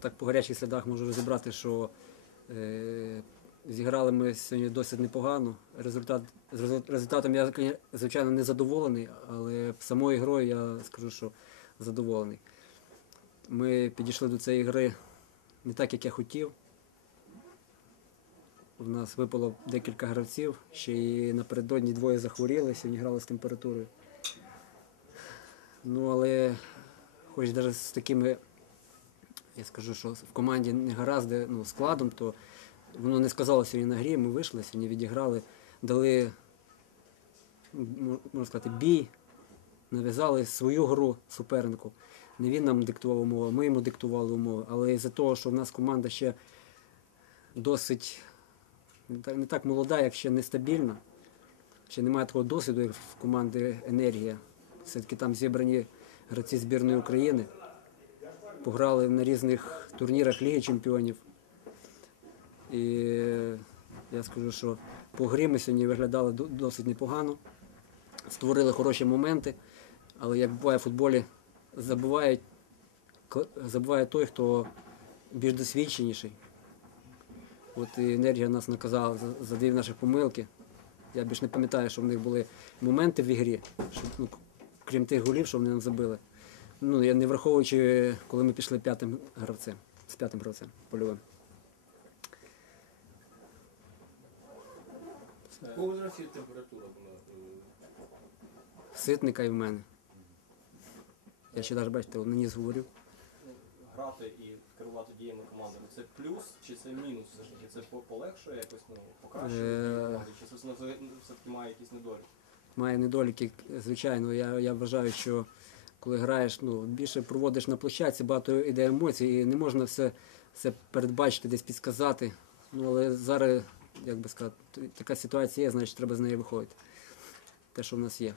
так по гарячих слідах можу розібрати, що е, зіграли ми сьогодні досить непогано. Результат, з результатом я, звичайно, не задоволений, але самою грою я скажу, що задоволений. Ми підійшли до цієї гри не так, як я хотів. У нас випало декілька гравців, ще й напередодні двоє захворіли, сьогодні грали з температурою. Ну, але хоч навіть з такими, я скажу, що в команді не гаразд ну, складом, то воно не сказало сьогодні на грі. Ми вийшли, сьогодні відіграли, дали, можна сказати, бій, нав'язали свою гру супернику. Не він нам диктував умови, ми йому диктували умови. Але із-за того, що в нас команда ще досить не так молода, як ще нестабільна, ще немає такого досвіду, як в команди Енергія. Все-таки там зібрані гравці збірної України, пограли на різних турнірах Ліги Чемпіонів. І я скажу, що по грі ми сьогодні виглядали досить непогано, створили хороші моменти, але як буває в футболі, забувають, ко- забуває той, хто більш досвідченіший. От і енергія нас наказала за, за дві наші помилки. Я більш не пам'ятаю, що в них були моменти в ігрі, що, ну, крім тих голів, що вони нам забили. Ну, я не враховуючи, коли ми пішли п'ятим гравцем, з п'ятим гравцем польовим. Якого зараз температура була? е, Ситника і в мене. Я ще навіть бачите, на ніс говорю. Грати і керувати діями команди. Ну, Це плюс чи це мінус? Все ж таки це по- полегшує якось ну, покращує Е. команди? Чи це все- все-таки має якісь недоліки? Має недоліки, звичайно. Я, я вважаю, що коли граєш, ну, більше проводиш на площадці, багато йде емоцій, і не можна все, все передбачити, десь підсказати. Ну, але зараз, як би сказати, така ситуація є, значить треба з неї виходити. Те, що в нас є.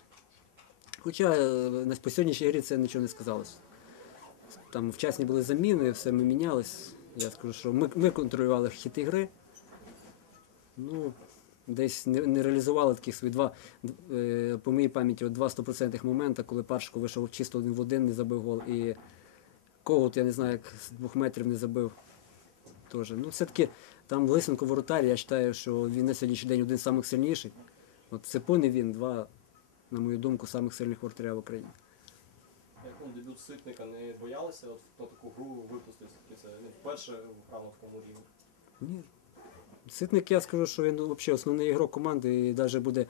Хоча е, по сьогоднішній грі це нічого не сказалось. Там вчасні були заміни, все ми мінялись. Я скажу, що ми, ми контролювали хід ігри. Ну, десь не, не реалізували таких свої два, е, по моїй пам'яті, от два стопроцентних моменти, коли Паршко вийшов чисто один в один, не забив гол. І Когут, я не знаю, як з двох метрів не забив. Теж. Ну, все-таки там Лисенко воротар, я вважаю, що він на сьогоднішній день один з самих сильніших. От Цепон і він, два, на мою думку, самих сильних воротаря в Україні. Як он дебют ситника не боялися от на таку гру випустити? Це ну, вперше на такому рівні. Ні. Ситник, я скажу, що він взагалі основний ігрок команди і навіть буде.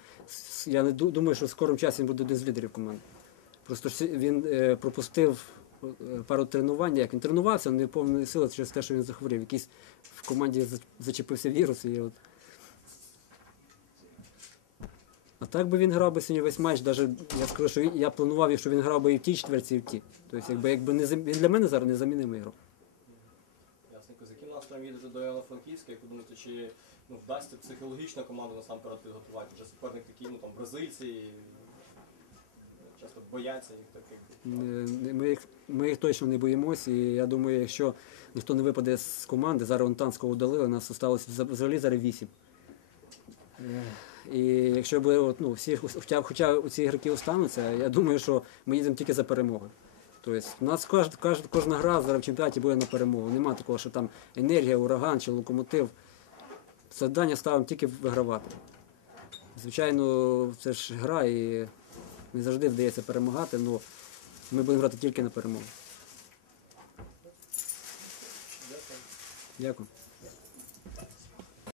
Я не думаю, що в скорому часі він буде один з лідерів команди. Просто він е, пропустив е, пару тренувань, як він тренувався, не повної сили через те, що він захворів. Якийсь в команді зачепився вірус. І от. А так би він грав би сьогодні весь матч, навіть я скажу, що я планував, що він грав би і в тій четверці, і в тій. Тобто, якби, якби не він для мене зараз незамінимий ігрок. Яким настроєм їдете до Івано-Франківська, як ви думаєте, чи ну, вдасться психологічно команду насамперед підготувати? Вже суперник такий, ну там бразильці, часто бояться їх таких. Не- Ми їх, ми їх точно не боїмося, і я думаю, якщо ніхто не випаде з команди, зараз вон Танського удалили, нас залишилось взагалі зараз вісім. Е, І якщо буде, ну, всі, хоча, хоча ці ігроки остануться, я думаю, що ми їдемо тільки за перемогою. Тобто, у нас кож, кож, кожна гра зараз в чемпіонаті буде на перемогу. Нема такого, що там енергія, ураган чи локомотив. Завдання ставимо тільки вигравати. Звичайно, це ж гра і не завжди вдається перемагати, але ми будемо грати тільки на перемогу. Дякую.